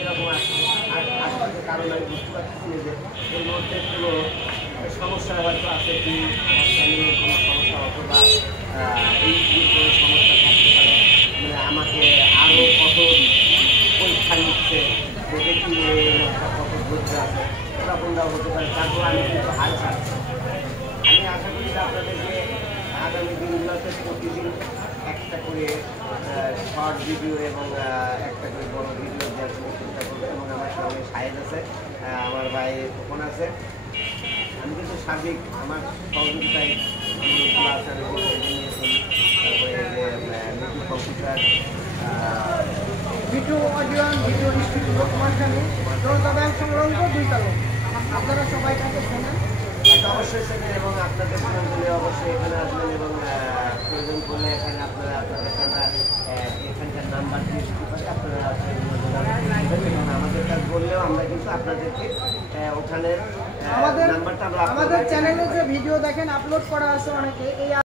এরকম আসতে কারণ আমি বুঝতে পারছি যে এর মধ্যে কোনো সমস্যা হয়তো আছে কি কোনো সমস্যা অথবা এই কোনো সমস্যা থাকতে পারে, মানে আমাকে আরও কত পরীক্ষা নিচ্ছে যে দেখি লোকটা কত ধৈর্য আছে এরকমটাও হতে পারে। তারপর আমি কিন্তু হাল ছাড়ছি। আমি আশা করি যে আপনাদেরকে আগামী দিনগুলোতে প্রতিদিন একটা করে শর্ট ভিডিও এবং একটা করে বড় ভিডিও দেওয়ার জন্য চেষ্টা করবো। এবং আমার সঙ্গে সাহেব আছে, আমার ভাই ফোন আছে। আমি কিন্তু সার্বিক আমার সহযোগিতায় আছে, আমি তারপরে যে মিটু computer video audio video studio মাঝখানে জনতা ব্যাংক সংলগ্ন 2 তলা। আপনারা সবাই তাকে শোনেন, অবশ্যই শেখেন এবং আপনাদের প্রয়োজনে অবশ্যই এখানে আসবেন এবং প্রয়োজন করলে এখানে আপনারা আপনাদেরকে আমরা এখানকার নাম্বার দিয়ে দিতে পারি। আপনারা এবং আমাদের কাজ বললেও আমরা কিন্তু আপনাদেরকে ওখানের নাম্বারটা আমরা আমাদের চ্যানেলে যে ভিডিও দেখেন আপলোড করা আছে অনেকে এই